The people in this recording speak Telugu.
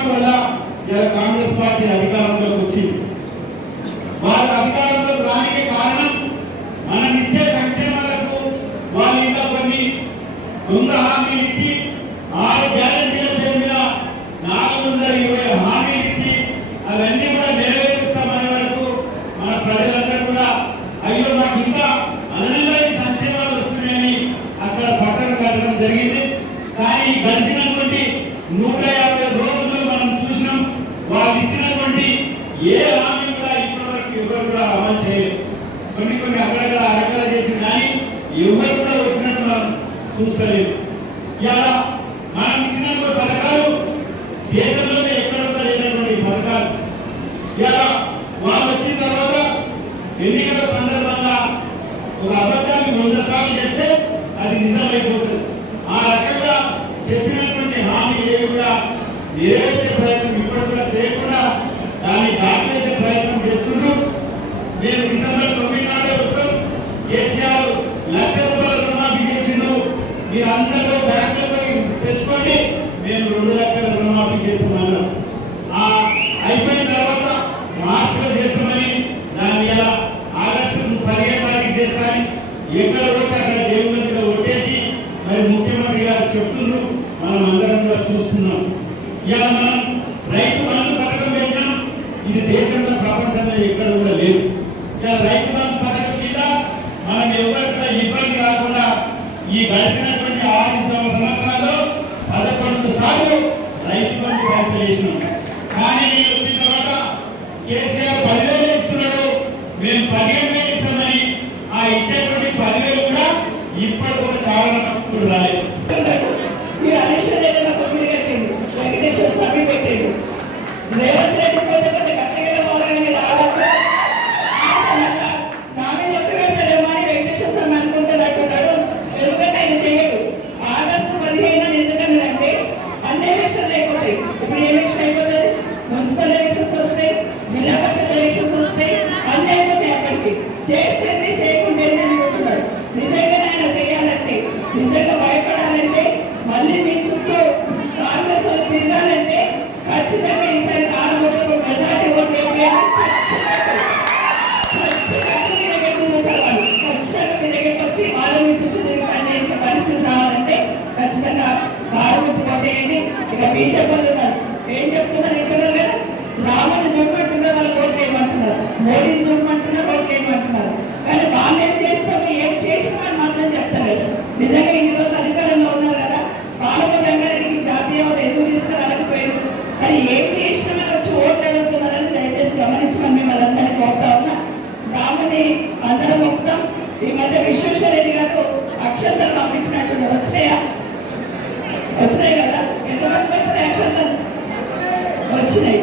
పొరపాటు వల్ల ఇలా కాంగ్రెస్ పార్టీ అధికారంలోకి వచ్చింది. వారు అధికారంలోకి రానికే కారణం మనం ఇచ్చే సంక్షేమాలకు వాళ్ళు ఇంకా కొన్ని దొంగ హామీలు ఇచ్చి 6 గ్యారెంటీల పేరు మీద 420 హామీలు ఇచ్చి అవన్నీ కూడా నెరవేరుస్తామనే వరకు మన ప్రజలందరూ కూడా అయ్యో మాకు ఇంకా అదనంగా ఈ సంక్షేమాలు వస్తున్నాయని అక్కడ పట్టణ కట్టడం జరిగింది. కానీ గడిచినటువంటి 150 రోజుల్లో మనం చూసినాం వాళ్ళు ఇచ్చినటువంటి ఏ హామీ కూడా ఇప్పటివరకు ఎవరు కూడా అమలు చేయలేదు. కొన్ని అక్కడక్కడ అరకల చేసి కానీ ఎవరు కూడా వచ్చినట్టు మనం చూస్తలేదు. ఇలా మనం ఇచ్చినటువంటి పథకాలు దేశంలోనే ఎక్కడ కూడా లేనటువంటి పథకాలు ఇలా వాళ్ళు వచ్చిన తర్వాత ఎన్నికల సందర్భంగా ఒక అబద్ధాన్ని 100 సార్లు చెప్తే అది నిజమైపోతుంది. ఆ రకంగా చెప్పినటువంటి హామీ ఏవి కూడా నెరవేర్చే ప్రయత్నం ఇప్పటి కూడా చేయకుండా దాన్ని దాటివేసే ప్రయత్నం చేస్తుండ్రు. మేము డిసెంబర్ 9 నాడే వస్తాం. కేసీఆర్ ₹1,00,000 రుణమాఫీ చేసిండు. మీరు అందరూ బ్యాంకులో పోయి తెచ్చుకోండి, మేము 2,00,000 రుణమాఫీ చేస్తామన్నాం. అయిపోయిన తర్వాత మార్చిలో చేస్తామని దాన్ని ఇలా ఆగస్టు 15 తారీఖు చేస్తామని ఎక్కడ పోతే అక్కడ దేవుని మీద ఒట్టేసి మరి ముఖ్యమంత్రి గారు చెప్తున్నారు. మనం అందరం కూడా చూస్తున్నాం. ఇలా మనం రైతు బంధు పథకం పెట్టినాం. ఇది దేశంలో ప్రపంచంలో ఎక్కడ కూడా లేదు. ఇలా రైతు బంధు పథకం కింద మనం ఎవరికి కూడా ఇబ్బంది రాకుండా ఈ గడిచినటువంటి 6 సంవత్సరాల్లో 11 సార్లు రైతు బంధు పైసలు వేసినాం. కానీ మీరు వచ్చిన తర్వాత కేసీఆర్ 10,000 ఇస్తున్నాడు, మేము 15,000 ఇస్తామని ఆ ఇచ్చేటువంటి 10,000 కూడా ఇప్పటికి ఒక చాలా తక్కువ రాలేదు. వెంకటేశ్వర స్వామి పెట్టాడు. రేవంత్ రెడ్డి పోతే గట్టిగా పోరాని రావాలి నా మీద ఒట్టు పెడతాడేమో అని వెంకటేశ్వర స్వామి అనుకుంటాడు. ఎందుకంటే ఆయన చేయడు. ఆగస్టు 15 ఎందుకన్నారంటే అన్ని ఎలక్షన్లు అయిపోతాయి. ఇప్పుడు ఎలక్షన్ అయిపోతుంది, మున్సిపల్ ఎలక్షన్స్ వస్తాయి, జిల్లా పరిషత్ ఎలక్షన్స్ వస్తాయి, అన్ని అయిపోతాయి. అప్పటికి చేస్తే చేయకుంటే అనుకుంటున్నాడు. నిజంగా ఆయన చేయాలంటే, నిజంగా భయపడాలంటే, మళ్ళీ మీ చుట్టూ కాంగ్రెస్ వాళ్ళు తిరగాలంటే ఖచ్చితంగా ఈసారి 4 ఓట్లకు మెజార్టీ ఓట్లు ఖచ్చితంగా మీ దగ్గర తిరుగుతారు. వాళ్ళు ఖచ్చితంగా మీ దగ్గరికి వచ్చి వాళ్ళు మీ చుట్టూ తిరిగి పనిచేసే పరిస్థితి రావాలంటే ఖచ్చితంగా 4 ఓట్లు కొట్టేయండి. ఇక బీజేపీ వాళ్ళు ఉన్నారు, ఏం చెప్తున్నారు వింటున్నారు కదా. రాముని చూడమంటున్నారు, వాళ్ళు ఓట్లు వేయమంటున్నారు. మోడీని చూడమంటున్నారు, ఓట్లు వేయమంటున్నారు. కానీ వాళ్ళు ఏం చేస్తాము, ఏం చేసినామని మాత్రం చెప్తలేదు. నిజంగా ఇన్ని రోజులు అధికారంలో ఉన్నారు కదా. పాలమూరు రంగారెడ్డికి జాతీయ హోదా ఎందుకు తీసుకురాలేకపోయారు, కానీ ఏం చేసినామని వచ్చి ఓట్లు అడుగుతున్నారని దయచేసి గమనించమని మిమ్మల్ని అందరినీ కోరుతా ఉన్నా. రాముని అందరం మొత్తం ఈ మధ్య విశ్వేశ్వర రెడ్డి గారు అక్షంతలు పంపించినట్టు వచ్చినాయి కదా. ఎంతమందికి వచ్చినాయి అక్షంతలు? వచ్చినాయి.